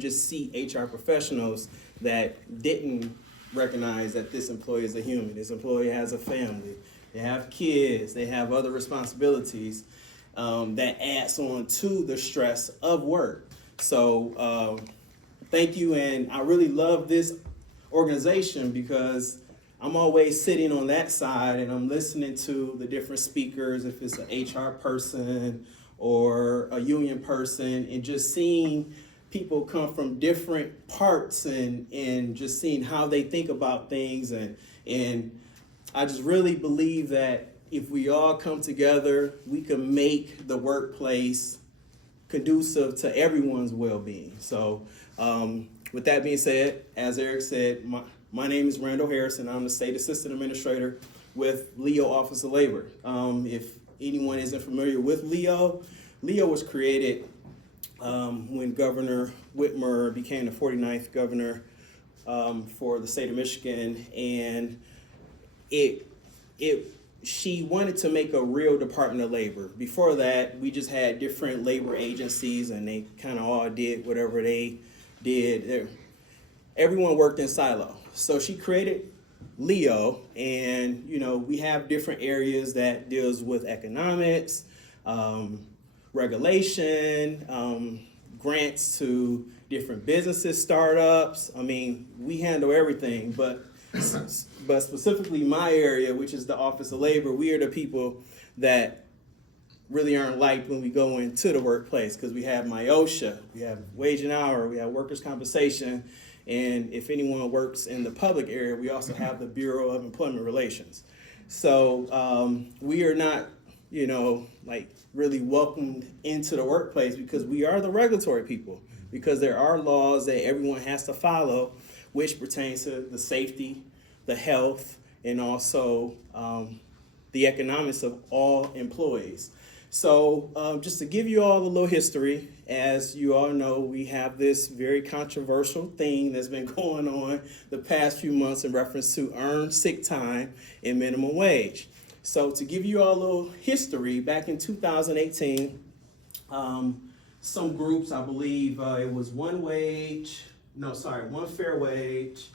just see HR professionals that didn't recognize that this employee is a human. This employee has a family, they have kids, they have other responsibilities that adds on to the stress of work. So thank you, and I really love this organization because I'm always sitting on that side and I'm listening to the different speakers, if it's an HR person or a union person, and just seeing people come from different parts and just seeing how they think about things. And I just really believe that if we all come together, we can make the workplace conducive to everyone's well-being. So with that being said, as Eric said, my name is Randall Harrison. I'm the State Assistant Administrator with Leo Office of Labor. If anyone isn't familiar with Leo was created when Governor Whitmer became the 49th governor for the state of Michigan, and she wanted to make a real Department of Labor. Before that, we just had different labor agencies, and they kind of all did whatever they did. Everyone worked in silo. So she created Leo, and we have different areas that deals with economics, regulation, grants to different businesses, startups. I mean, we handle everything, but specifically my area, which is the Office of Labor, we are the people that really aren't liked when we go into the workplace, because we have OSHA, we have wage and hour, we have workers' compensation, and if anyone works in the public area, we also have the Bureau of Employment Relations. So we are not, really welcomed into the workplace because we are the regulatory people, because there are laws that everyone has to follow, which pertains to the safety, the health, and also the economics of all employees. So just to give you all a little history, as you all know, we have this very controversial thing that's been going on the past few months in reference to earned sick time and minimum wage. So to give you all a little history, back in 2018, some groups, I believe it was One Fair Wage,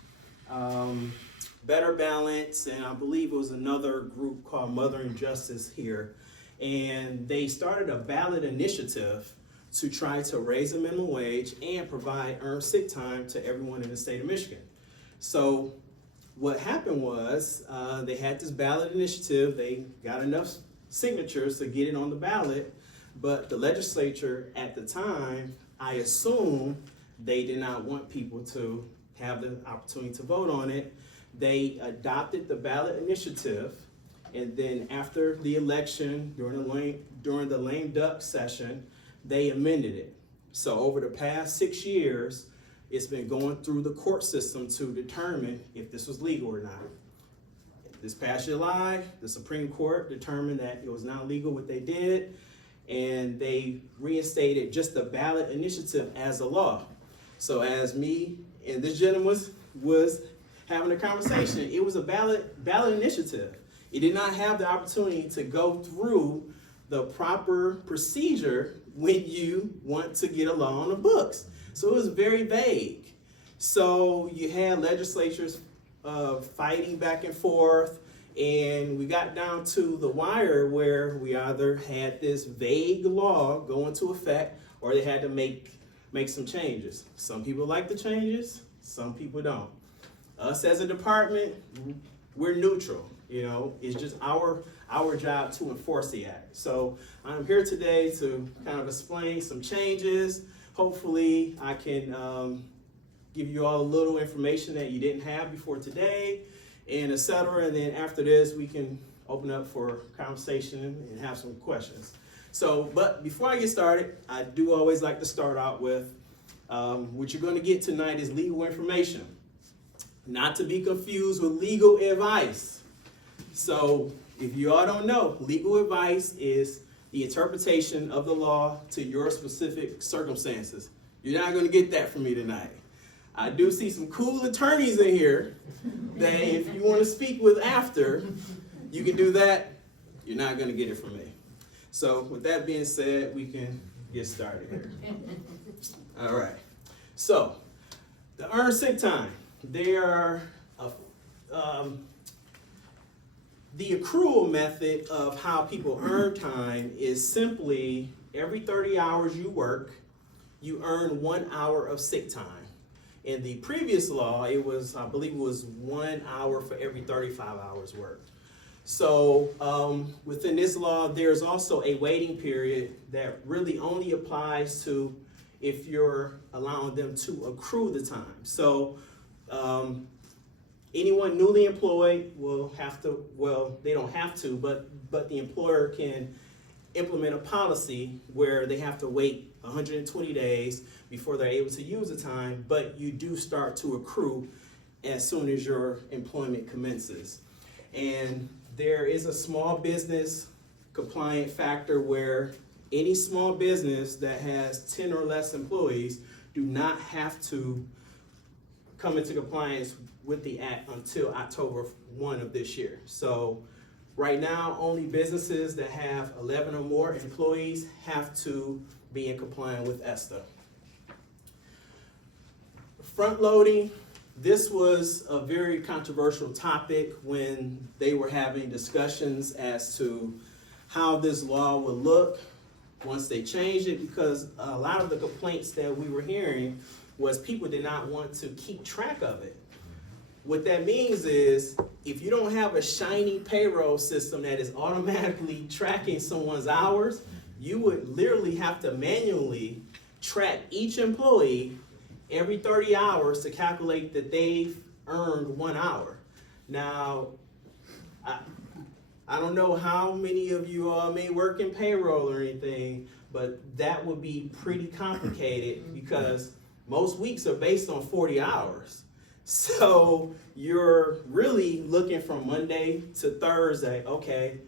Better Balance, and I believe it was another group called Mothering Justice here. And they started a ballot initiative to try to raise the minimum wage and provide earned sick time to everyone in the state of Michigan. So what happened was they had this ballot initiative. They got enough signatures to get it on the ballot, but the legislature at the time, I assume they did not want people to have the opportunity to vote on it. They adopted the ballot initiative, and then after the election, during the lame duck session, they amended it. So over the past 6 years, it's been going through the court system to determine if this was legal or not. This past July, the Supreme Court determined that it was not legal what they did, and they reinstated just the ballot initiative as a law. So as me and this gentleman was having a conversation, it was a ballot initiative. It did not have the opportunity to go through the proper procedure when you want to get a law on the books. So it was very vague. So you had legislatures fighting back and forth, and we got down to the wire where we either had this vague law go into effect or they had to make some changes. Some people like the changes, some people don't. Us as a department, we're neutral. It's just our job to enforce the act. So I'm here today to kind of explain some changes. Hopefully I can give you all a little information that you didn't have before today, and et cetera. And then after this, we can open up for conversation and have some questions. So, but before I get started, I do always like to start out with what you're going to get tonight is legal information, not to be confused with legal advice. So if you all don't know, legal advice is the interpretation of the law to your specific circumstances. You're not going to get that from me tonight. I do see some cool attorneys in here that if you want to speak with after, you can do that. You're not going to get it from me. So with that being said, we can get started here. All right. So, the earned sick time, they are the accrual method of how people earn time is simply every 30 hours you work, you earn 1 hour of sick time. In the previous law, it was, I believe it was 1 hour for every 35 hours worked. So within this law, there's also a waiting period that really only applies to if you're allowing them to accrue the time. So anyone newly employed will have to, well, they don't have to, but the employer can implement a policy where they have to wait 120 days before they're able to use the time, but you do start to accrue as soon as your employment commences. And there is a small business compliant factor where any small business that has 10 or less employees do not have to come into compliance with the act until October 1 of this year. So right now, only businesses that have 11 or more employees have to be in compliance with ESTA. Front loading, this was a very controversial topic when they were having discussions as to how this law would look once they changed it, because a lot of the complaints that we were hearing was people did not want to keep track of it. What that means is if you don't have a shiny payroll system that is automatically tracking someone's hours, you would literally have to manually track each employee every 30 hours to calculate that they've earned 1 hour. Now, I don't know how many of you all may work in payroll or anything, but that would be pretty complicated because most weeks are based on 40 hours. So you're really looking from Monday to Thursday, okay,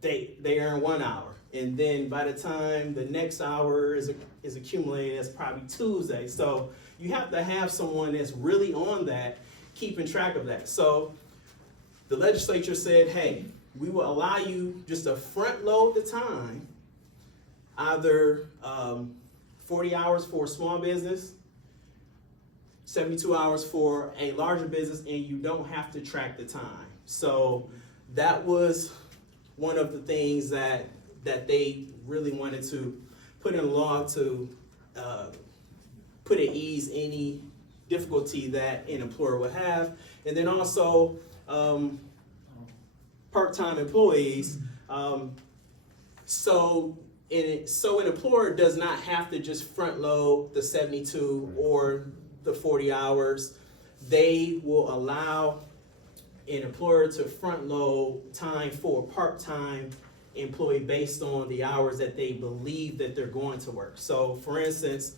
they earn 1 hour. And then by the time the next hour is accumulated, it's probably Tuesday. So you have to have someone that's really on that, keeping track of that. So the legislature said, hey, we will allow you just to front load the time, either 40 hours for a small business, 72 hours for a larger business, and you don't have to track the time. So that was one of the things that they really wanted to put in law to put at ease any difficulty that an employer would have. And then also part-time employees. So an employer does not have to just front load the 72 or the 40 hours. They will allow an employer to front load time for a part-time employee based on the hours that they believe that they're going to work. So for instance,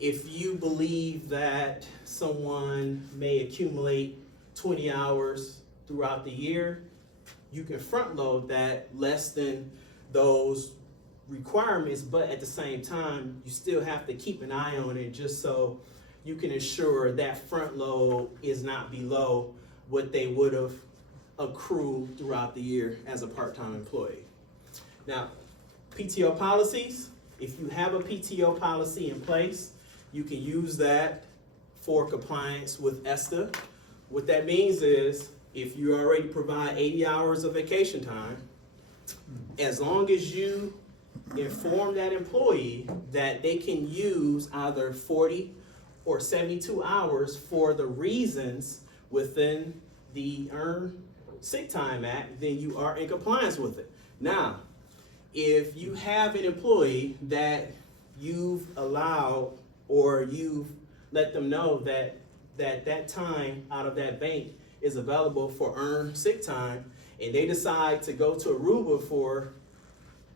if you believe that someone may accumulate 20 hours throughout the year, you can front load that less than those requirements, but at the same time, you still have to keep an eye on it just so you can ensure that front load is not below what they would have accrued throughout the year as a part-time employee. Now, PTO policies, if you have a PTO policy in place, you can use that for compliance with ESTA. What that means is if you already provide 80 hours of vacation time, as long as you inform that employee that they can use either 40 or 72 hours for the reasons within the Earned Sick Time Act, then you are in compliance with it. Now, if you have an employee that you've allowed or you've let them know that time out of that bank is available for earned sick time, and they decide to go to Aruba for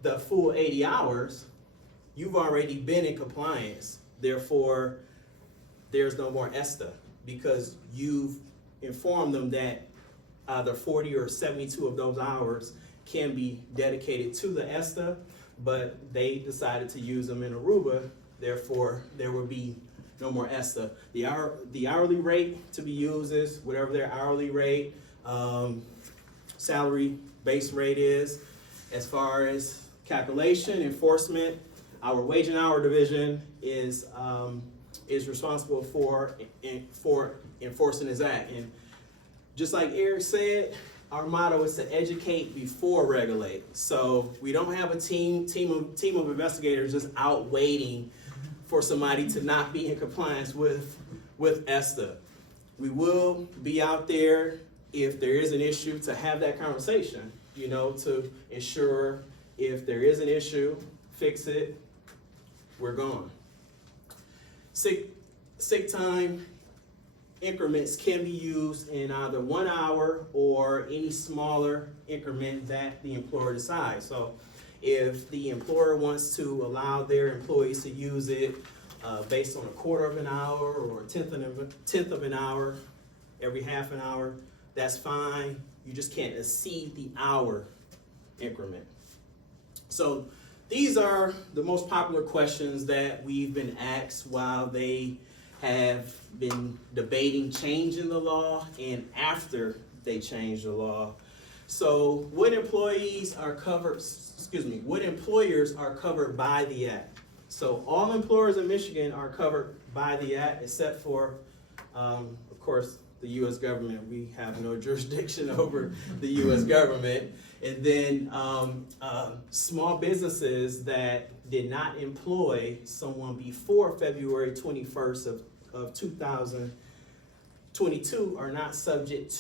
the full 80 hours, you've already been in compliance. Therefore, there's no more ESTA because you've informed them that either 40 or 72 of those hours can be dedicated to the ESTA, but they decided to use them in Aruba. Therefore, there will be no more ESTA. The hourly rate to be used is whatever their hourly rate, salary base rate is. As far as calculation, enforcement, our wage and hour division is is responsible for enforcing this act. And just like Eric said, our motto is to educate before regulate. So we don't have a team of investigators just out waiting for somebody to not be in compliance with ESTA. We will be out there if there is an issue to have that conversation, to ensure if there is an issue, fix it, we're gone. Sick time increments can be used in either 1 hour or any smaller increment that the employer decides. So if the employer wants to allow their employees to use it based on a quarter of an hour or a tenth of an hour, every half an hour, that's fine. You just can't exceed the hour increment. So these are the most popular questions that we've been asked while they have been debating changing the law and after they changed the law. So what employers are covered by the act? So all employers in Michigan are covered by the act except for, of course, the U.S. government. We have no jurisdiction over the U.S. government. And then small businesses that did not employ someone before February 21st of 2022 are not subject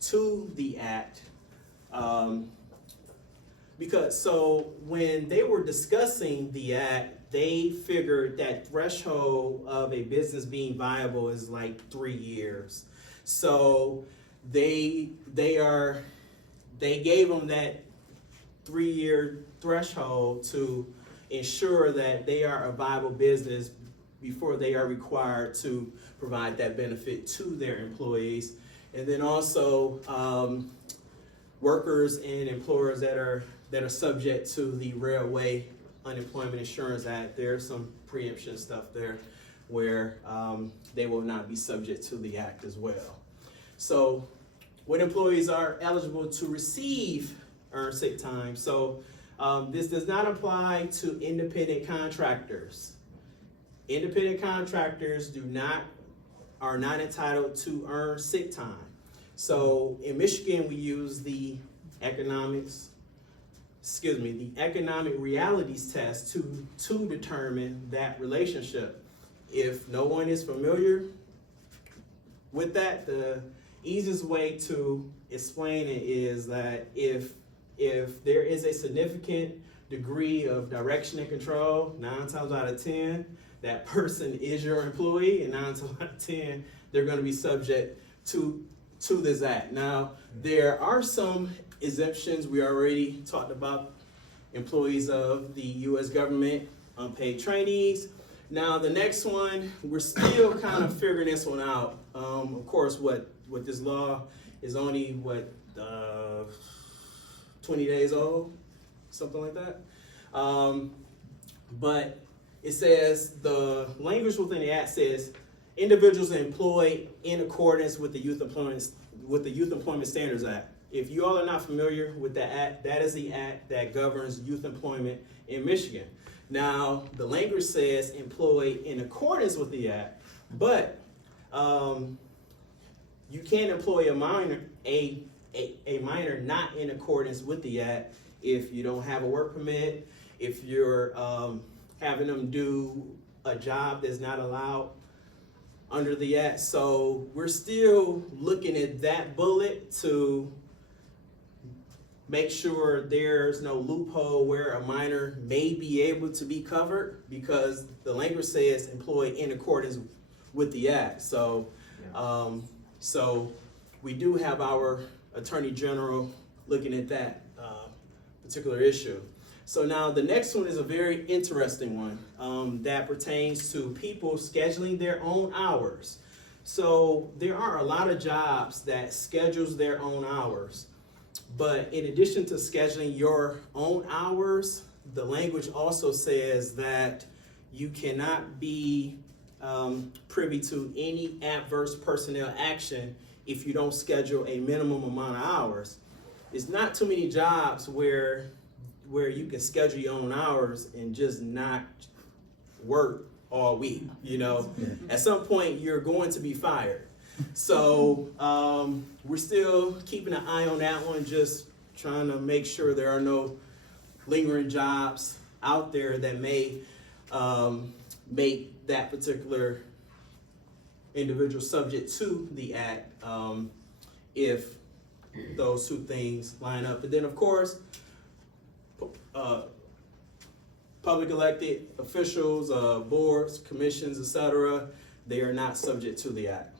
to the act. So when they were discussing the act, they figured that threshold of a business being viable is like 3 years. So they gave them that 3-year threshold to ensure that they are a viable business before they are required to provide that benefit to their employees. And then also workers and employers that are subject to the Railway Unemployment Insurance Act. There's some preemption stuff there where they will not be subject to the act as well. So when employees are eligible to receive earned sick time. So this does not apply to independent contractors. Independent contractors are not entitled to earn sick time. So in Michigan, we use the economic realities test to determine that relationship. If no one is familiar with that, the easiest way to explain it is that if there is a significant degree of direction and control, 9 times out of 10, that person is your employee, and 9 times out of 10, they're going to be subject to this act. Now, there are some exemptions. We already talked about employees of the U.S. government, unpaid trainees. Now, the next one, we're still kind of figuring this one out. Of course, what this law is only, 20 days old, something like that. But it says, the language within the act says, individuals employed in accordance with the Youth Employment Standards Act. If you all are not familiar with that act, that is the act that governs youth employment in Michigan. Now, the language says employed in accordance with the act, but you can't employ a minor not in accordance with the act if you don't have a work permit, if you're having them do a job that's not allowed under the act. So we're still looking at that bullet to make sure there's no loophole where a minor may be able to be covered, because the language says employed in accordance with the act. So, so we do have our Attorney General looking at that particular issue. So now the next one is a very interesting one that pertains to people scheduling their own hours. So there are a lot of jobs that schedules their own hours, but in addition to scheduling your own hours, the language also says that you cannot be privy to any adverse personnel action if you don't schedule a minimum amount of hours. It's not too many jobs where you can schedule your own hours and just not work all week. At some point you're going to be fired. So we're still keeping an eye on that one, just trying to make sure there are no lingering jobs out there that may make that particular individual subject to the act if those two things line up. And then of course, public elected officials, boards, commissions, etc., they are not subject to the act.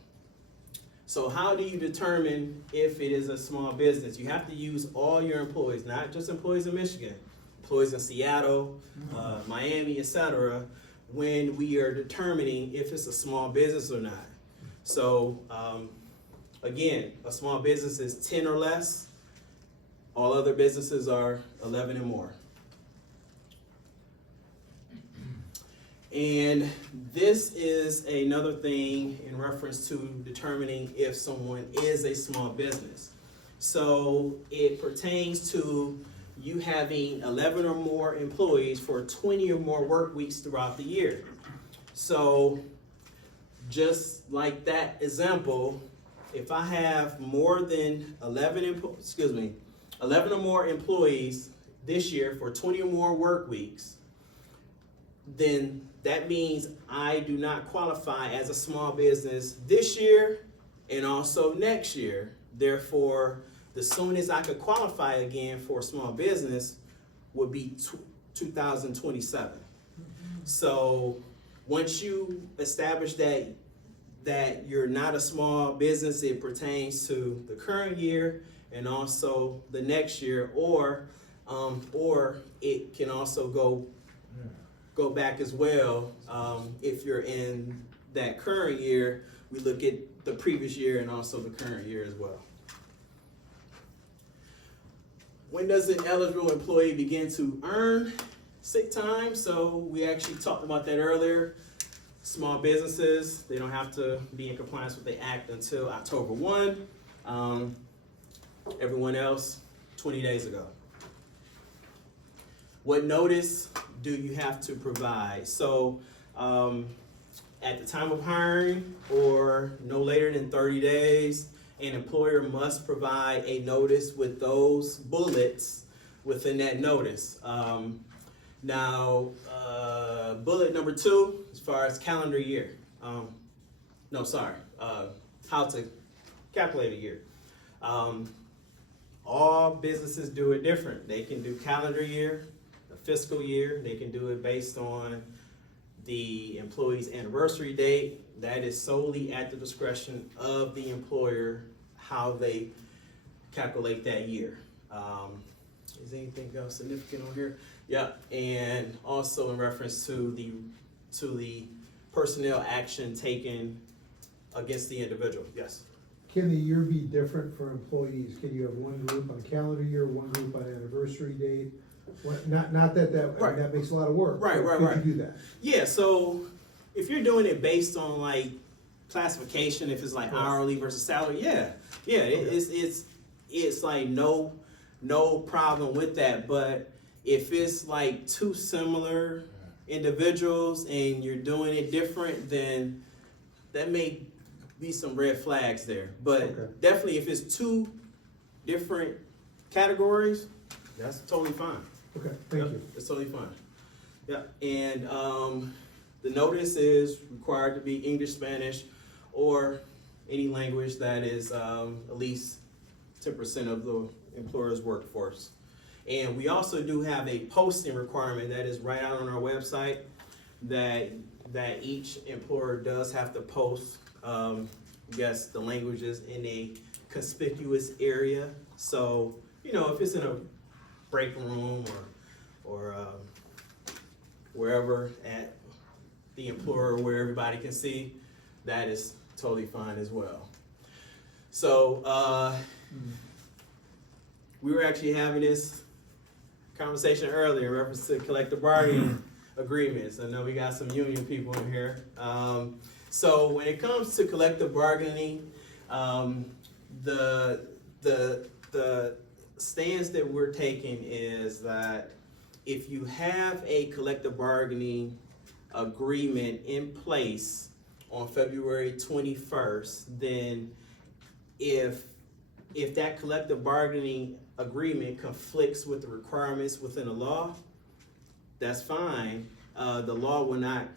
So how do you determine if it is a small business? You have to use all your employees, not just employees in Michigan, employees in Seattle, Miami, etc., when we are determining if it's a small business or not. So again, a small business is 10 or less. All other businesses are 11 and more. And this is another thing in reference to determining if someone is a small business. So it pertains to you having 11 or more employees for 20 or more work weeks throughout the year. So just like that example, if I have more than 11 or more employees this year for 20 or more work weeks, then that means I do not qualify as a small business this year and also next year. Therefore, the soonest I could qualify again for a small business would be 2027. So once you establish that you're not a small business, it pertains to the current year and also the next year, or it can also go back as well. If you're in that current year, we look at the previous year and also the current year as well. When does an eligible employee begin to earn sick time? So we actually talked about that earlier. Small businesses, they don't have to be in compliance with the act until October 1. Everyone else, 20 days ago. What notice do you have to provide? So at the time of hiring or no later than 30 days, an employer must provide a notice with those bullets within that notice. Bullet number 2, as far as calendar year. How to calculate a year. All businesses do it different. They can do calendar year, a fiscal year. They can do it based on the employee's anniversary date. That is solely at the discretion of the employer how they calculate that year. Is anything else significant on here? Yeah, and also in reference to the personnel action taken against the individual. Yes. Can the year be different for employees? Can you have one group on calendar year, one group on anniversary date? Not that Right. that makes a lot of work. Right. Could you do that? Yeah. So if you're doing it based on like classification, if it's like hourly versus salary, it's like no problem with that. But if it's like two similar individuals and you're doing it different, then that may be some red flags there. But definitely if it's two different categories, that's totally fine. Okay, thank you. It's totally fine. Yeah, and the notice is required to be English, Spanish, or any language that is at least 10% of the employer's workforce. And we also do have a posting requirement that is right out on our website that each employer does have to post the languages in a conspicuous area. So, if it's in a break room or wherever at the employer where everybody can see, that is totally fine as well. So we were actually having this conversation earlier in reference to collective bargaining agreements. I know we got some union people in here. So when it comes to collective bargaining, the stance that we're taking is that if you have a collective bargaining agreement in place on February 21st, then if that collective bargaining agreement conflicts with the requirements within the law, that's fine. The law will not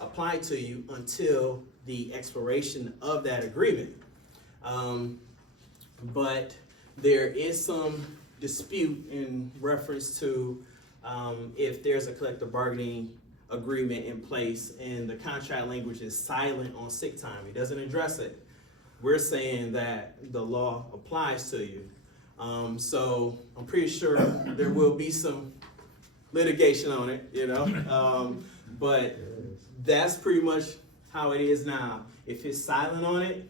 apply to you until the expiration of that agreement. But there is some dispute in reference to if there's a collective bargaining agreement in place and the contract language is silent on sick time. It doesn't address it. We're saying that the law applies to you. So I'm pretty sure there will be some litigation on it, you know, but that's pretty much how it is now. If it's silent on it,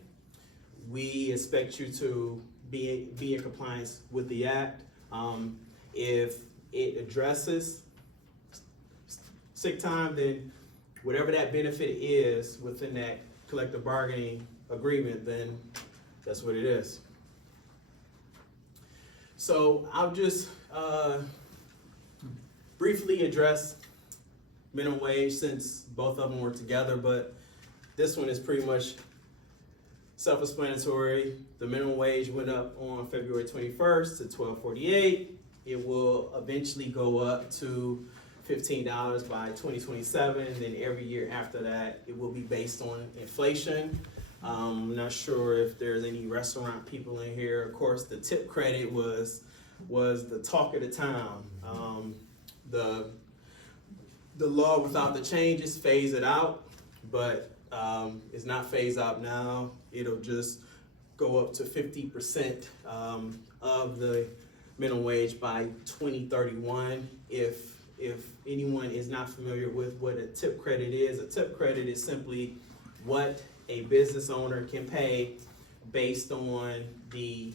we expect you to be in compliance with the act. If it addresses sick time, then whatever that benefit is within that collective bargaining agreement, then that's what it is. So I'll just briefly address minimum wage since both of them were together, but this one is pretty much self-explanatory. The minimum wage went up on February 21st to $12.48. It will eventually go up to $15 by 2027, and then every year after that, it will be based on inflation. I'm not sure if there's any restaurant people in here. Of course, the tip credit was the talk of the town. The law without the changes phase it out, but it's not phased out now. It'll just go up to 50% of the minimum wage by 2031. If anyone is not familiar with what a tip credit is, a tip credit is simply what a business owner can pay based on the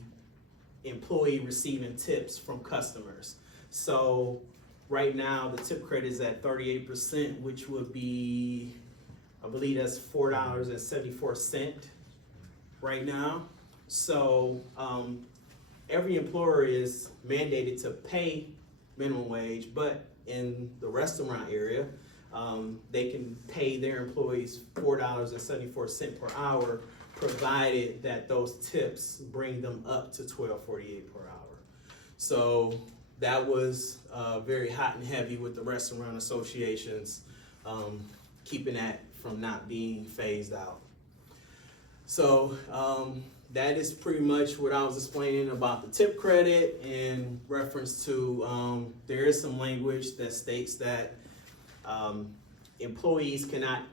employee receiving tips from customers. So right now, the tip credit is at 38%, which would be, I believe that's $4.74 right now. So every employer is mandated to pay minimum wage, but in the restaurant area, they can pay their employees $4.74 per hour, provided that those tips bring them up to $12.48 per hour. So that was very hot and heavy with the restaurant associations, keeping that from not being phased out. So that is pretty much what I was explaining about the tip credit in reference to there is some language that states that employees cannot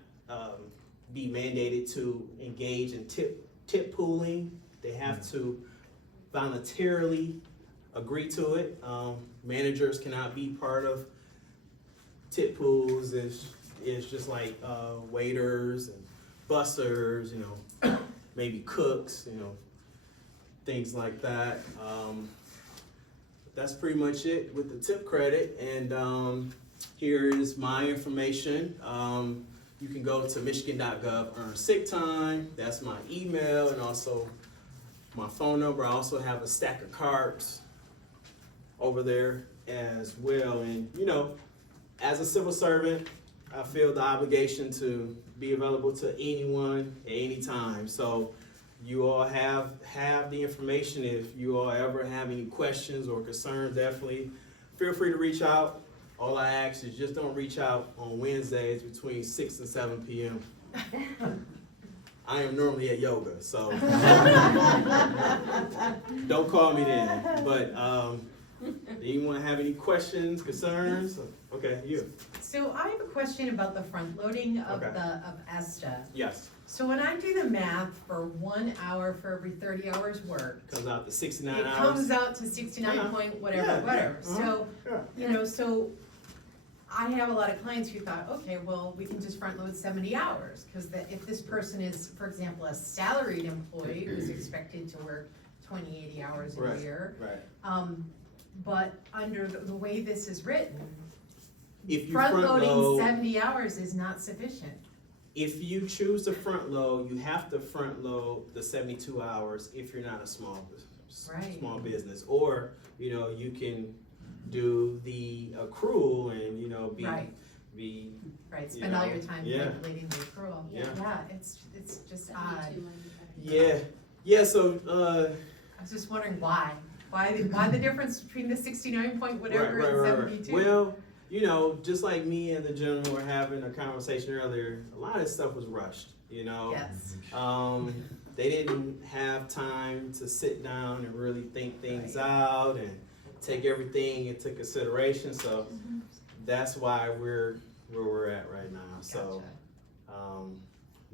be mandated to engage in tip pooling. They have to voluntarily agree to it. Managers cannot be part of tip pools. It's just like waiters and bussers, you know, maybe cooks, you know, things like that. That's pretty much it with the tip credit. And here is my information. You can go to Michigan.gov, earn sick time. That's my email and also my phone number. I also have a stack of cards over there as well. And, you know, as a civil servant, I feel the obligation to be available to anyone at any time. So you all have the information. If you all ever have any questions or concerns, definitely feel free to reach out. All I ask is just don't reach out on Wednesdays between 6 and 7 p.m. I am normally at yoga, so don't call me then. But anyone have any questions, concerns? Okay, you. So I have a question about the front loading of of ESTA. Yes. So when I do the math for 1 hour for every 30 hours worked, Comes out to 69 it hours. comes out to 69 point whatever. So, you know, so I have a lot of clients who thought, okay, well, we can just front load 70 hours. Because if this person is, for example, a salaried employee who's expected to work 20, 80 hours a year. Right. But under the way this is written, If you front loading load, 70 hours is not sufficient. if you choose to front load, you have to front load the 72 hours if you're not a small business. Or, you know, you can do the accrual and, you know, be, Right, spend all your time Yeah. calculating the accrual. Yeah. Yeah, it's just odd. 72 on the yeah, yeah, so, I was just wondering why. Why the difference between the 69 point whatever right, and right. 72? Well, you know, just like me and the gentleman were having a conversation earlier, a lot of this stuff was rushed, you know? Yes. They didn't have time to sit down and really think things Right. out and take everything into consideration, so that's why we're where we're at right now. So,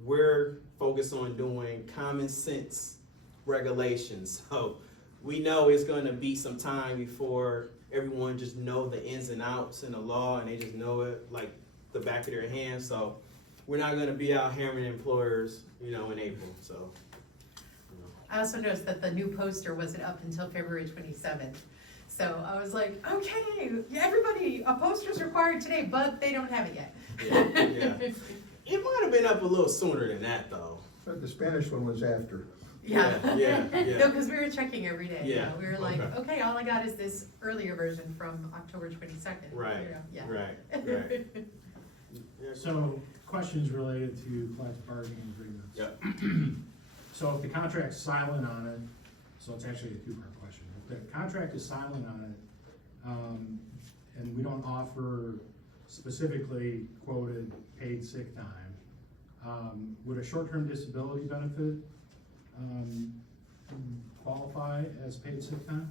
we're focused on doing common sense regulations. So we know it's gonna be some time before everyone just know the ins and outs in the law and they just know it like the back of their hand. So we're not gonna be out hammering employers, you know, in April, so. You know. I also noticed that the new poster wasn't up until February 27th. So I was like, okay, everybody, a poster's required today, but they don't have it yet. Yeah. It might have been up a little sooner than that, though. But the Spanish one was after. Yeah. Yeah. No, because we were checking every day. Yeah, We were like, okay. okay, all I got is this earlier version from October 22nd. Right, You know, yeah. right. So, questions related to collective bargaining agreements. Yep. So if the contract's silent on it, so it's actually a two-part question. If the contract is silent on it, and we don't offer specifically quoted paid sick time, would a short-term disability benefit, qualify as paid sick time?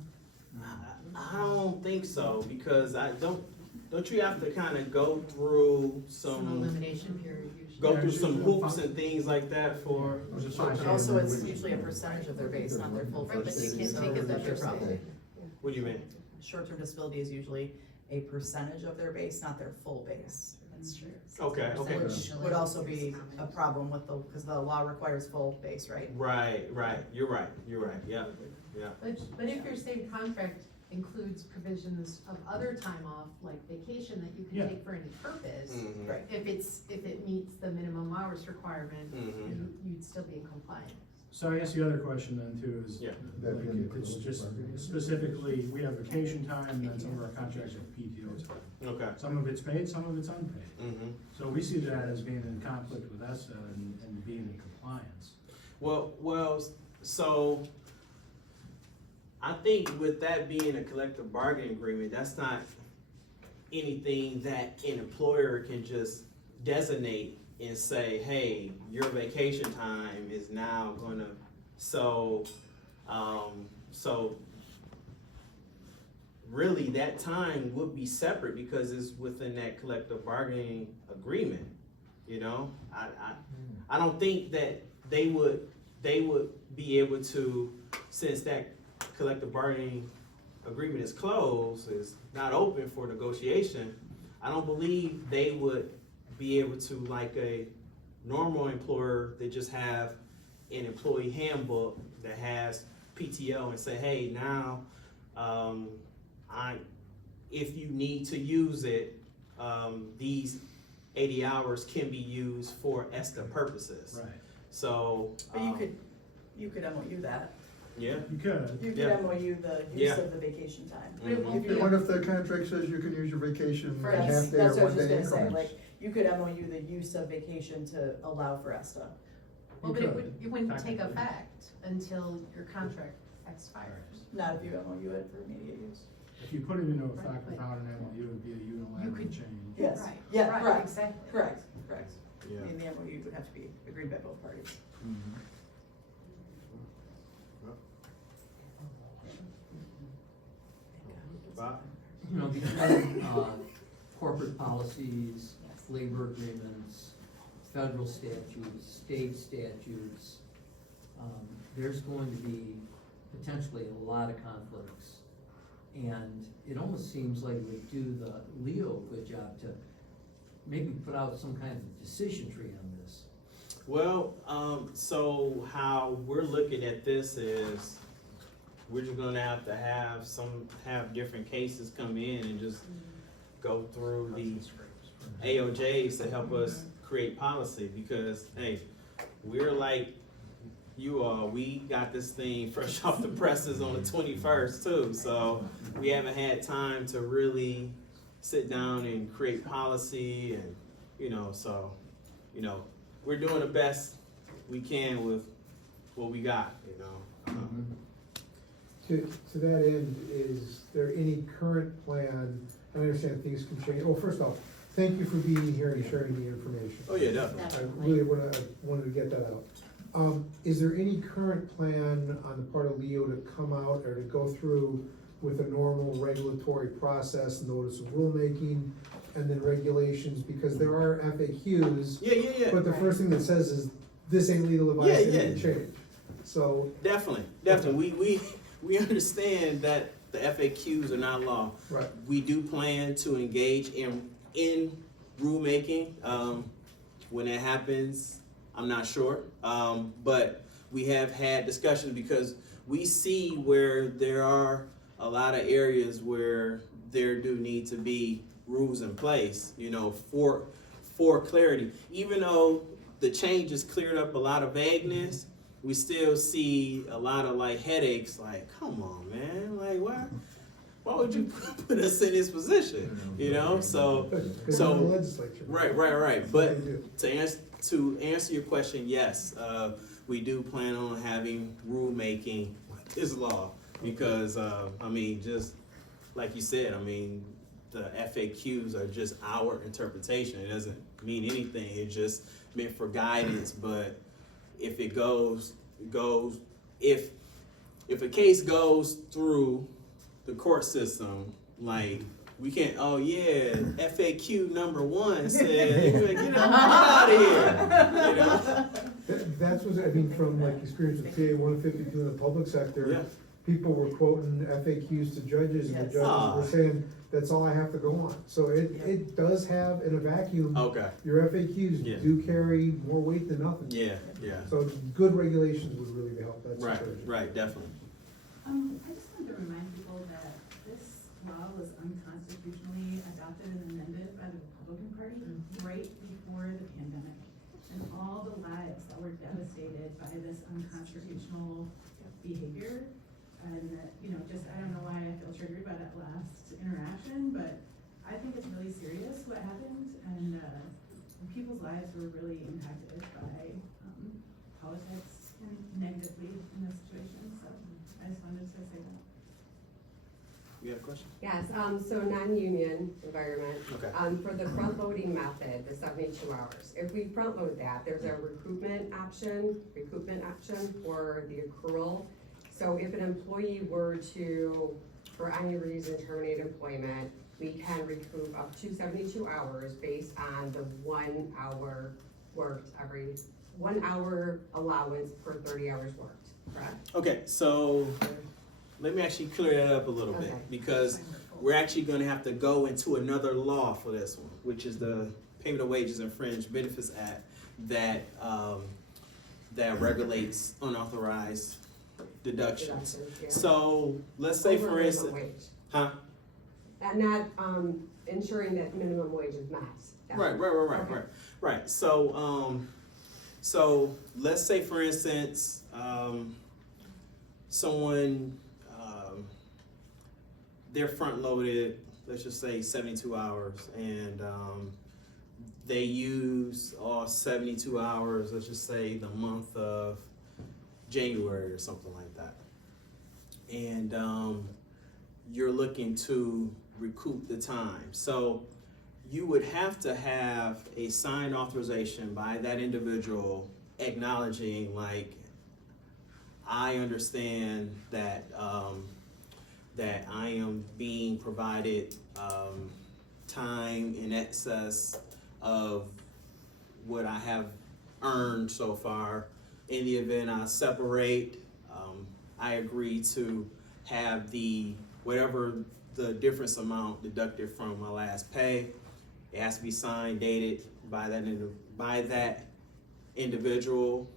I don't think so, because don't you have to kind of go through Some elimination period usually. go through some hoops and things like that for? But also, it's usually a percentage of their base, not their full Right, but base. you can't So take it that's that your they're problem. What do you mean? Short-term disability is usually a percentage of their base, not their full base. That's true. Okay, okay. Which would also be a problem with because the law requires full base, right? Right. You're right. Yeah. But if your same contract includes provisions of other time off, like vacation that you Yeah. can take for any purpose, Mhm. Right. if it meets the minimum hours requirement, Mhm. you'd still be in compliance. So I guess the other question then too is, Yeah. like, it's just specifically, we have vacation time, and then some of our contracts have PTO time. Okay. Some of it's paid, some of it's unpaid. Mm-hmm. So we see that as being in conflict with ESTA and being in compliance. Well, so I think with that being a collective bargaining agreement, that's not anything that an employer can just designate and say, hey, your vacation time is now gonna, so really that time would be separate because it's within that collective bargaining agreement, you know? I don't think that they would be able to, since that collective bargaining agreement is closed, is not open for negotiation, I don't believe they would be able to, like a normal employer, that just have an employee handbook that has PTO and say, hey, now, if you need to use it, these 80 hours can be used for ESTA purposes. Right. So. But you could MOU that. Yeah. You could. You could Yeah. MOU the Yeah. use of the vacation time. But it won't If be And what if the contract says you can use your vacation For a half us, day that's or what I was 1 just day gonna say, increments? like, you could MOU the use of vacation to allow for ESTA. Well, but it wouldn't take Technically. effect until your contract expires. Not if you MOU it for immediate use. If you put it into effect Right. without an MOU, it'd be a unilateral could- change. Yes, Right, yeah, right, correct, exactly. correct. Yeah. I mean, the MOU would have to be agreed by both parties. Bob? You know, because corporate policies, labor agreements, federal statutes, state statutes, there's going to be potentially a lot of conflicts. And it almost seems like it would do the Leo a good job to maybe put out some kind of decision tree on this. Well, so how we're looking at this is, we're just gonna have to have different cases come in and just go through the AOJs to help us create policy, because, hey, we're like you all, we got this thing fresh off the presses on the 21st too, so we haven't had time to really sit down and create policy and, so, we're doing the best we can with what we got, To that end, is there any current plan, I understand things can change, well, first off, thank you for being here and sharing the information. Oh, yeah, definitely. I really wanted to get that out. Is there any current plan on the part of Leo to come out or to go through with a normal regulatory process, notice of rulemaking, and then regulations, because there are FAQs, Yeah. but the first thing that says is, this ain't legal advice, Yeah, it can change. So, Definitely. We understand that the FAQs are not law. right, We do plan to engage in rulemaking. When it happens, I'm not sure. But we have had discussions because we see where there are a lot of areas where there do need to be rules in place, for clarity. Even though the changes cleared up a lot of vagueness, we still see a lot of headaches, come on, man, why would you put us in this position, so, because of the legislature. right, but to answer your question, yes, we do plan on having rulemaking with this law, because, just like you said, the FAQs are just our interpretation, it doesn't mean anything, it's just meant for guidance, but if it goes, if a case goes through the court system, we can't, FAQ number 1 said, get out of here, That's what, from experience with TA 152 in the public sector. Yeah. People were quoting FAQs to judges, and the Yes. judges were saying, that's all I have to go on. So it does have, in a vacuum, Okay, your FAQs Yeah. do carry more weight than nothing. yeah, So good regulations would really help, that's encouraging. right, definitely. I just wanted to remind people that this law was unconstitutionally adopted and amended by the Republican Party right before the pandemic. And all the lives that were devastated by this unconstitutional behavior. And, I don't know why I feel triggered by that last interaction, but I think it's really serious what happened. And people's lives were really impacted by politics and negatively in this situation. So I just wanted to say that. You have a question? Yes, so non-union environment. Okay. For the front-loading method, the 72 hours, if we front-load that, there's a recoupment option for the accrual. So if an employee were to, for any reason, terminate employment, we can recoup up to 72 hours based on the 1 hour worked 1 hour allowance per 30 hours worked, correct? Okay, so let me actually clear that up a little bit, Okay. because we're actually gonna have to go into another law for this one, which is the Payment of Wages and Fringe Benefits Act that regulates unauthorized deductions. Yeah. So let's say Over for minimum instance, wage. huh? Not ensuring that minimum wage is met. That's- Right. So let's say for instance, someone, they're front loaded, let's just say 72 hours, and they use all 72 hours, let's just say the month of January or something like that. And you're looking to recoup the time. So you would have to have a signed authorization by that individual acknowledging, I understand that that I am being provided time in excess of what I have earned so far. In the event I separate, I agree to have whatever the difference amount deducted from my last pay. It has to be signed, dated by that individual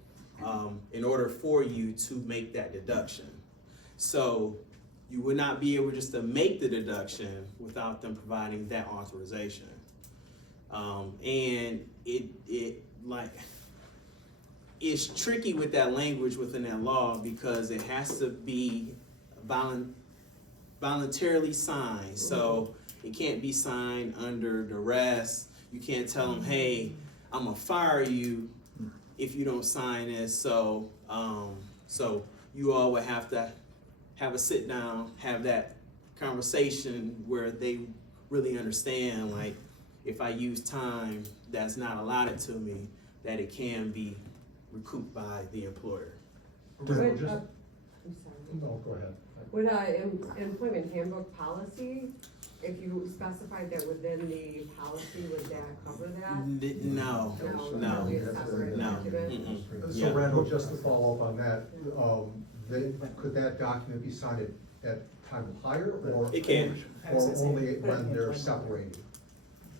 in order for you to make that deduction. So you would not be able just to make the deduction without them providing that authorization. And it's tricky with that language within that law because it has to be voluntarily signed. So It can't be signed under duress. You can't tell them, hey, I'm gonna fire you if you don't sign this. So, so you all would have to have a sit down, have that conversation where they really understand, like, if I use time that's not allotted to me, that it can be recouped by the employer. Would, Randall, I'm just, sorry. no, go ahead. Would employment handbook policy, if you specified that within the policy, would that cover that? No, no, Really a separate no. document? Mm-mm. So Randall, just to follow up on that, could that document be signed at time of hire or? It can. Or only when they're separated?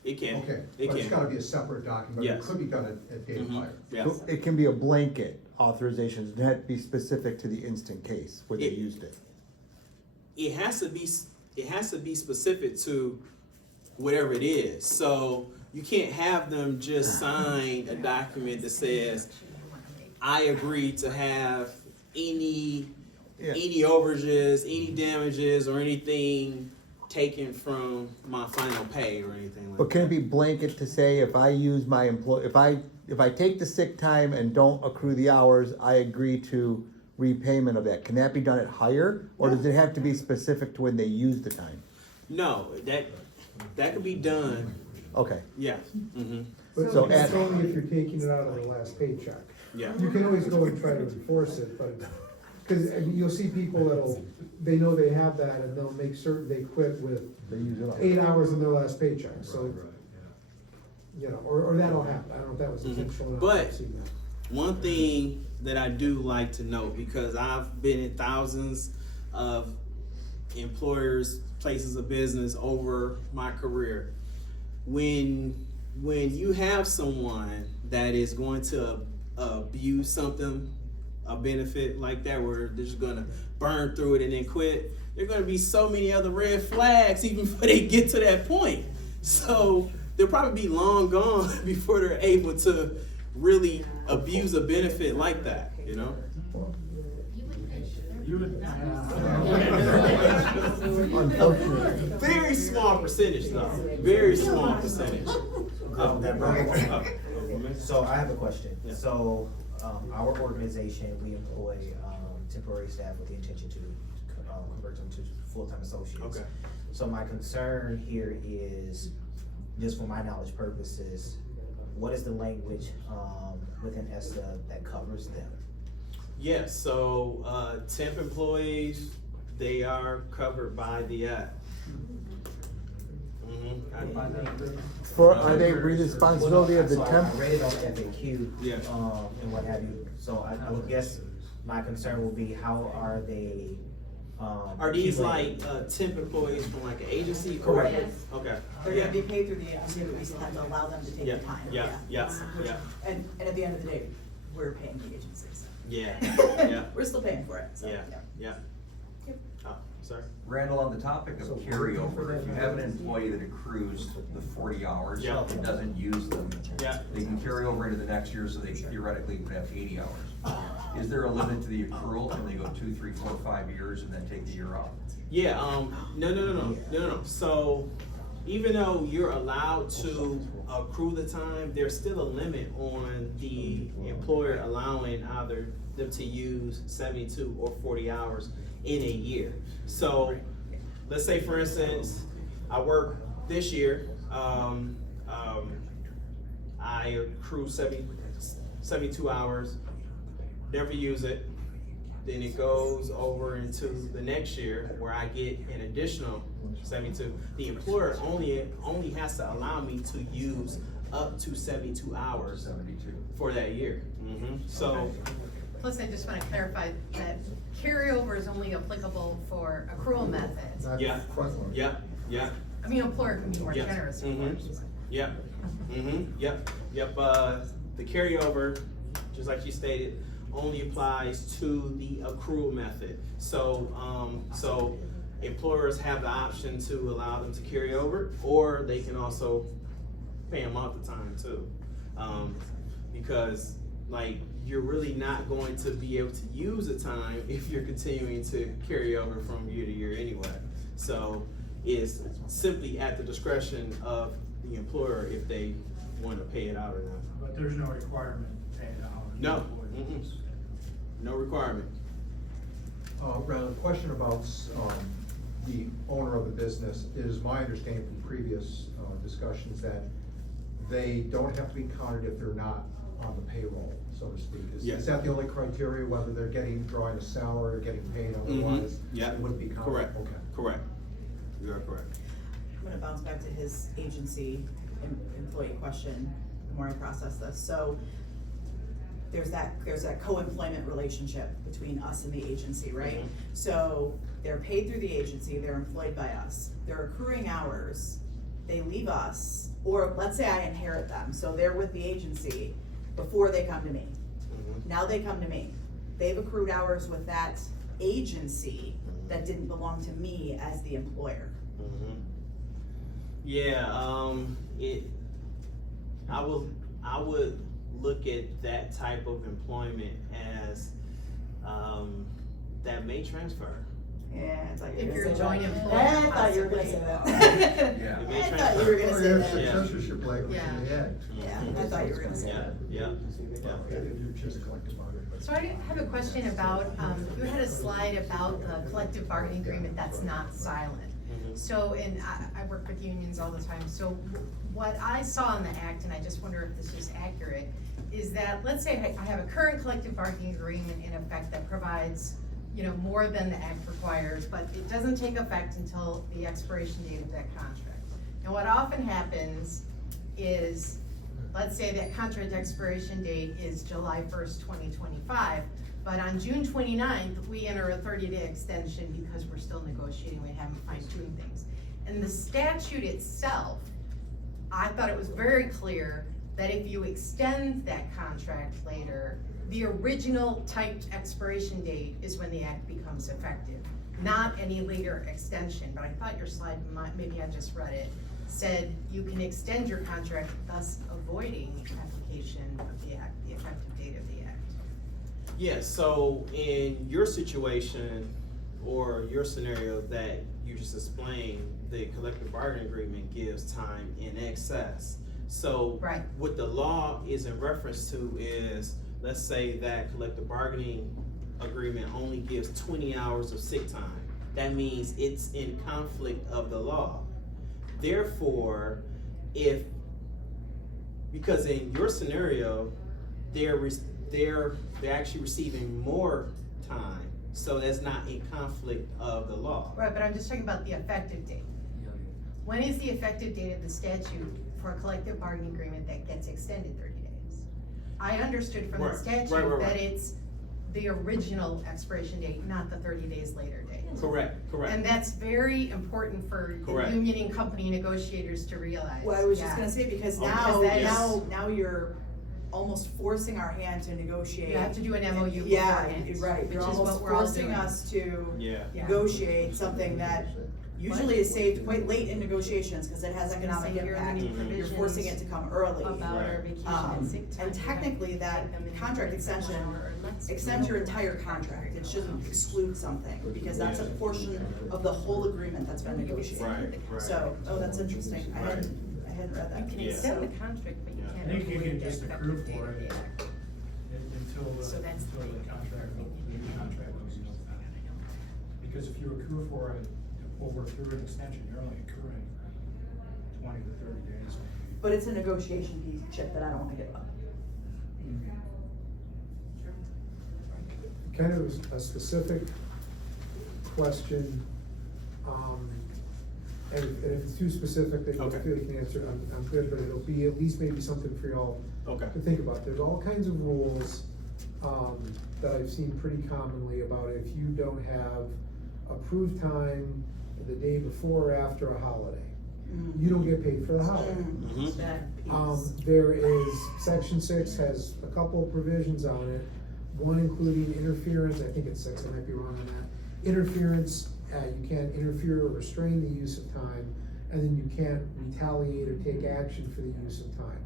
It can. Okay, It but it's can. gotta be a separate document, but it Yes. could be done at date of Mhm. hire. Yes. So it can be a blanket authorization, it doesn't have to be specific to the instant case where they It- used it. It has to be specific to whatever it is. So you can't have them just sign a document that says, I agree to have any Yeah. overages, any damages, or anything taken from my final pay or anything like But can it that. be blanket to say if I use my if I take the sick time and don't accrue the hours, I agree to repayment of that? Can that be done at hire, or does it have to be specific to when they use the time? No, that could be done. Okay, Yeah. Mm-hmm. But So it's at- only if you're taking it out of the last paycheck. Yeah. You can always go and try to enforce it, but, cause you'll see people they know they have that and they'll make certain they quit with they use it all. 8 hours in their last paycheck, so, you know, or that'll happen, I don't know if that was intentional or not. But- I've seen that. One thing that I do like to note, because I've been in thousands of employers, places of business over my career, when you have someone that is going to abuse something, a benefit like that, where they're just gonna burn through it and then quit, there are gonna be so many other red flags even before they get to that point. So they'll probably be long gone before they're able to really abuse a benefit like that, you know? You would, Very small percentage though, very small percentage. So I have a question. Yeah. So, our organization, we employ, temporary staff with the intention to, convert them to full-time associates. Okay. So my concern here is, just for my knowledge purposes, what is the language, within ESTA that covers them? Yes, so temp employees, they are covered by the act. Are they responsibility of the So temp? I read it on FAQ. Yeah. And what have you, so I would guess my concern will be, how are they, Are these like accumulating? temp employees from like an agency? or- Correct. Yes. Okay. They're Yeah. gonna be paid through the agency, but we still have to allow them to take Yeah, the time. yeah, yeah, Which- yeah. And at the end of the day, we're paying the agency, so. Yeah, yeah, We're still paying for it, so, yeah, yeah. yeah. Yep. Oh, sorry. Randall, on the topic of carryover, if you have an employee that accrues the 40 hours Yeah. and doesn't use them, Yeah. they can carry over into the next year, so they theoretically would have 80 hours. Is there a limit to the accrual? Can they go 2, 3, 4, 5 years and then take the year off? Yeah, no. So even though you're allowed to accrue the time, there's still a limit on the employer allowing either them to use 72 or 40 hours in a year. So let's say, for instance, I work this year, I accrue 72 hours, never use it. Then it goes over into the next year where I get an additional 72. The employer only has to allow me to use up to 72 hours 72. for that year. So, Plus, I just wanna clarify that carryover is only applicable for accrual methods. Not Yeah. front load. yeah. I mean, employer can be more Yes. generous, of Mhm. course. Yep. Yep. The carryover, just like you stated, only applies to the accrual method. So employers have the option to allow them to carry over, or they can also pay them off the time too. Because like, you're really not going to be able to use the time if you're continuing to carry over from year to year anyway. So is simply at the discretion of the employer if they wanna pay it out or not. But there's no requirement to pay it out. No, no requirement. Randall, question about, the owner of the business. It is my understanding from previous, discussions that they don't have to be counted if they're not on the payroll, so to speak. Yes. Is that the only criteria, whether they're drawing a salary or getting paid otherwise? Yeah. It wouldn't be counted? Correct, Okay. correct. You are correct. I'm gonna bounce back to his agency employee question, the more I process this. So there's that co-employment relationship between us and the agency, right? So they're paid through the agency, they're employed by us, they're accruing hours, they leave us, or let's say I inherit them, so they're with the agency before they come to me. Now they come to me. They've accrued hours with that agency that didn't belong to me as the employer. Yeah, I would look at that type of employment as, that may transfer. Yeah, I thought you If were you're gonna a say joint that. employer, I thought you were gonna say that. Yeah. It may I thought you were gonna Or say if that. Yeah. successorship language in the end. Yeah, I thought you were gonna say Yeah, that. yeah, yeah. If you choose a collective bargaining. So I have a question about, you had a slide about the collective bargaining agreement that's not silent. So, and I work with unions all the time, so what I saw in the act, and I just wonder if this is accurate, is that, let's say I have a current collective bargaining agreement in effect that provides, more than the act requires, but it doesn't take effect until the expiration date of that contract. And what often happens is, let's say that contract expiration date is July 1st, 2025, but on June 29th, we enter a 30-day extension because we're still negotiating, we haven't fine-tuned things. And the statute itself, I thought it was very clear that if you extend that contract later, the original typed expiration date is when the act becomes effective, not any later extension. But I thought your slide, maybe I just read it, said you can extend your contract, thus avoiding application of the act, the effective date of the act. Yeah, so in your situation or your scenario that you just explained, the collective bargaining agreement gives time in excess. So Right. what the law is in reference to is, let's say that collective bargaining agreement only gives 20 hours of sick time. That means it's in conflict of the law. Therefore, because in your scenario, they're actually receiving more time, so that's not in conflict of the law. Right, but I'm just talking about the effective date. When is the effective date of the statute for a collective bargaining agreement that gets extended 30 days? I understood from the Right, statute right. that it's the original expiration date, not the 30 days later date. Correct. And that's very important for the Correct. union and company negotiators to realize. Well, I was just Yeah. gonna say, because Okay. now, Because that now you're almost forcing our hand to negotiate. You have to do an MOU Yeah, beforehand, right, which you're is almost what we're all forcing doing. us to Yeah. Yeah. negotiate something that usually is saved quite late in negotiations, cause it has I was gonna economic say, here are impact. any You're forcing it to come early. About our Right. vacation and sick time. And technically that contract extension extends your entire contract, it shouldn't exclude something, because that's a portion of the whole agreement that's been negotiated. Right. So, that's interesting, I Right. hadn't read that. You can Yeah. extend the contract, but you Yeah. can't. I think you avoid can the just effective accrue date for of the it act. until So that's the the contract, the new contract goes into effect. Because if you accrue for it over through an extension, you're only accruing 20 to 30 days. But it's a negotiation piece, chip that I don't wanna give up. Kind of a specific question, and if it's too specific that you Okay. feel you can answer, I'm good, but it'll be at least maybe something for y'all Okay. to think about. There's all kinds of rules, that I've seen pretty commonly about if you don't have approved time the day before or after a holiday, you don't get paid for the holiday. Mhm. That piece. There is, section 6 has a couple of provisions on it, one including interference, I think it's 6, I might be wrong on that. Interference, you can't interfere or restrain the use of time, and then you can't retaliate or take action for the use of time.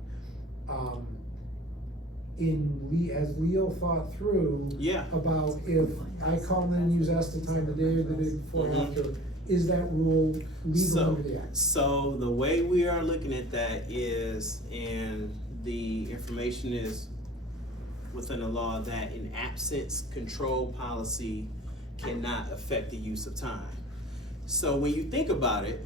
As Leo thought through Yeah. about if I call in and use ESTA time the day or the day before or Mhm. after, is that rule legal So, under the act? so the way we are looking at that is, and the information is within the law, that an absence control policy cannot affect the use of time. So when you think about it,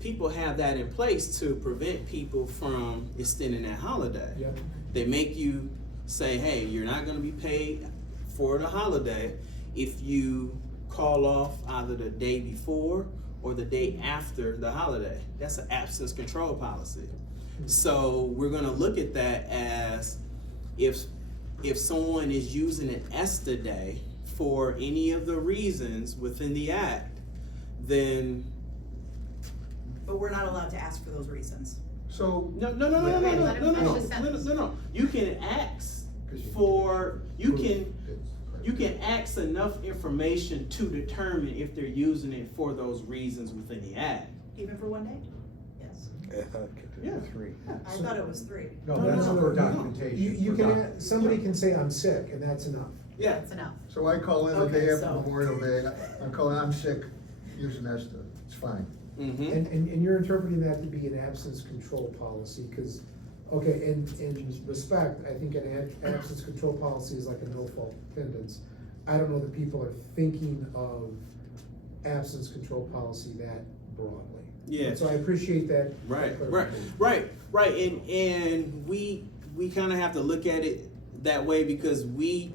people have that in place to prevent people from extending that holiday. Yep. They make you say, hey, you're not gonna be paid for the holiday if you call off either the day before or the day after the holiday. That's an absence control policy. So we're gonna look at that as if someone is using an ESTA day for any of the reasons within the act, then But we're not allowed to ask for those reasons. So, no. Wait, let him finish the sentence. No. You can ask for, you can ask enough information to determine if they're using it for those reasons within the act. Even for one day? Yes. Yeah. I thought it was 3. no, that's for documentation. You for can, doc- somebody can say, I'm sick, and that's enough. Yeah. That's enough. So I call in the Okay, day after so- Memorial Day, I'm calling, I'm sick, using ESTA, it's fine. Mm-hmm. And you're interpreting that to be an absence control policy, cause, okay, and in respect, I think an absence control policy is like a no-fault attendance. I don't know that people are thinking of absence control policy that broadly. Yeah. So I appreciate that. Right, that right, clarification. right, and we kind of have to look at it that way because we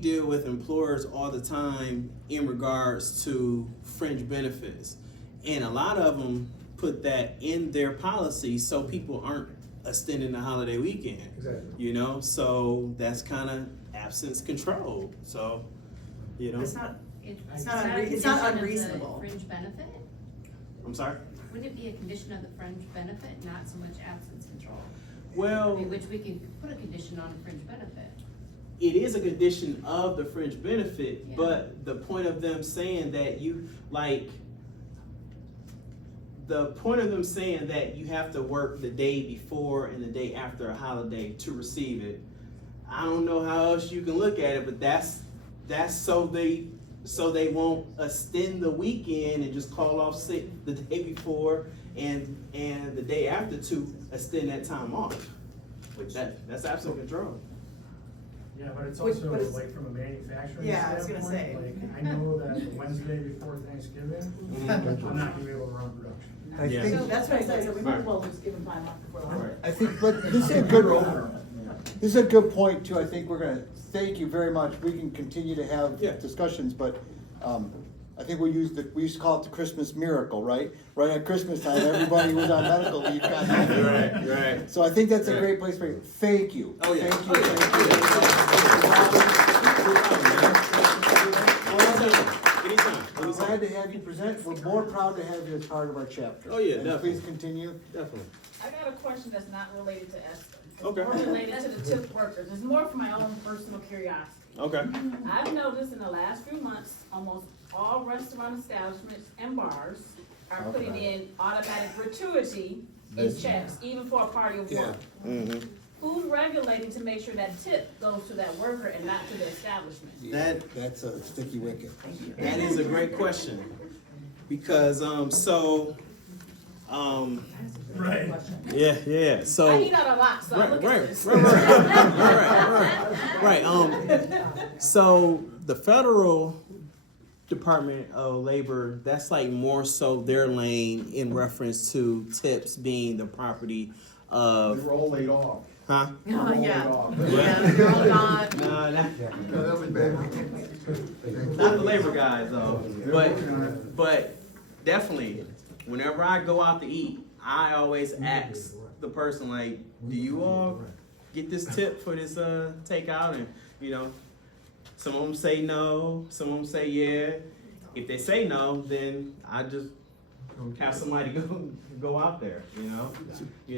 deal with employers all the time in regards to fringe benefits, and a lot of them put that in their policy so people aren't extending the holiday weekend. Exactly. You know, so that's kind of absence control. So, you know, It's not, It's not a unre- it's condition not of the unreasonable. Fringe benefit? I'm sorry. Wouldn't it be a condition of the fringe benefit, not so much absence control? I Well, mean, which we can put a condition on a fringe benefit. it is a condition of the fringe benefit, Yeah. but the point of them saying that you, like, the point of them saying that you have to work the day before and the day after a holiday to receive it, I don't know how else you can look at it, but that's so they won't extend the weekend and just call off sick the day before and the day after to extend that time off. That's absent control. Yeah, but it's Which- also but it's- like from a manufacturing Yeah, I was gonna standpoint, say. like, I know that the Wednesday before Thanksgiving, I'm not gonna be able to run production. I Yeah. think, So that's what I said, we might as well Right. just give them time off before the holiday. I think, but this is a good, this is a good point too. I think we're gonna, thank you very much. We can continue to have Yeah. discussions, but, I think we used to call it the Christmas miracle, right? Right at Christmas time, everybody who was on medical leave got home. Right. So I think that's a Right. great place for you. Thank you. Oh, yeah. Thank you. Oh, yeah. Anytime. We're glad to have you present. We're more proud to have you as part of our chapter. Oh, yeah, And definitely. Please continue. Definitely. I got a question that's not related to ESTA. It's Okay. more related to the tip workers. It's more for my own personal curiosity. Okay. I've noticed in the last few months, almost all restaurant establishments and bars are putting in automatic gratuity in checks, even for a party of one. Mm-hmm. Who's regulating to make sure that tip goes to that worker and not to the establishment? That's a sticky wicket. That is a great question, because, Right. yeah, so. I eat out a lot, so I look at this. Right. So the federal Department of Labor, that's like more so their lane in reference to tips being the property They of, were all laid off. huh? Oh, They were all yeah. laid off. Yeah, they're all gone. No, No, that was bad. not the labor guys though, but definitely, whenever I go out to eat, I always ask the person like, do you all get this tip for this takeout? And you know, some of them say no, some of them say yeah. If they say no, then I just have somebody go out there, you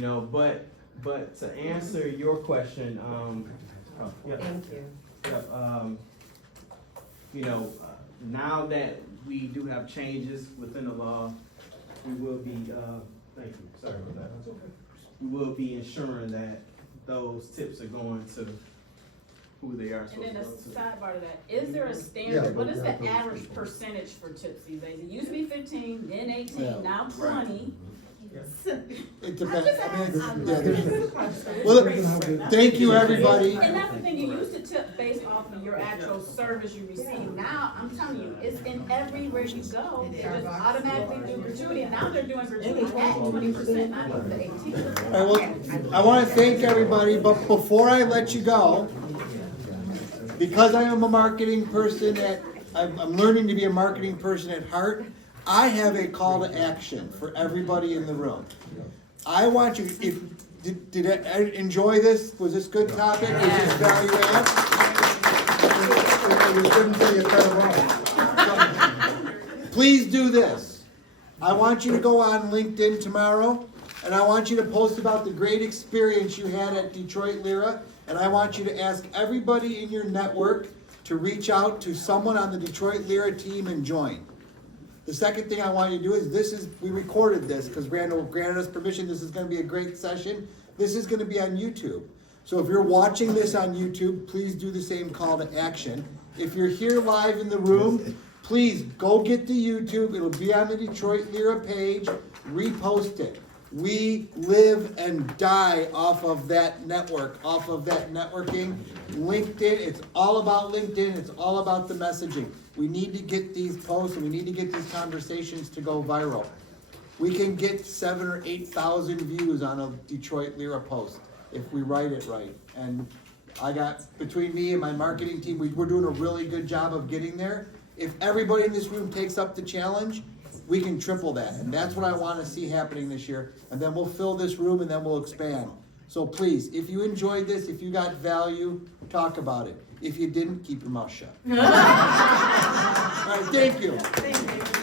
know. But to answer your question, yeah. Thank you. Now that we do have changes within the law, we will be, thank you, sorry about that. We will be ensuring that those tips are going to who they are. And then a sidebar to that, is there a standard, what is the average percentage for tips these days? It used to be 15, then 18, Yeah. now 20. It depends. Well, Thank you, everybody. And that's the thing, you used to tip based off of your actual service you receive. Now, I'm telling you, it's in everywhere you go. They just automatically do gratuity, and now they're doing gratuity at 20%, not even the 18%. All right, well, I want to thank everybody, but before I let you go, because I am a marketing person I'm learning to be a marketing person at heart, I have a call to action for everybody in the room. I want you, did I enjoy this? Was this good topic? Was this value add? We shouldn't say it better wrong. Please do this. I want you to go on LinkedIn tomorrow, and I want you to post about the great experience you had at Detroit LERA, and I want you to ask everybody in your network to reach out to someone on the Detroit LERA team and join. The second thing I want you to do is we recorded this because Randall granted us permission. This is going to be a great session. This is going to be on YouTube. So if you're watching this on YouTube, please do the same call to action. If you're here live in the room, please go get the YouTube. It'll be on the Detroit LERA page. Repost it. We live and die off of that network, off of that networking. LinkedIn, it's all about LinkedIn. It's all about the messaging. We need to get these posts and we need to get these conversations to go viral. We can get 7,000 or 8,000 views on a Detroit LERA post if we write it right. And between me and my marketing team, we're doing a really good job of getting there. If everybody in this room takes up the challenge, we can triple that. And that's what I want to see happening this year. And then we'll fill this room and then we'll expand. So please, if you enjoyed this, if you got value, talk about it. If you didn't, keep your mouth shut. All right, thank you. Thank you.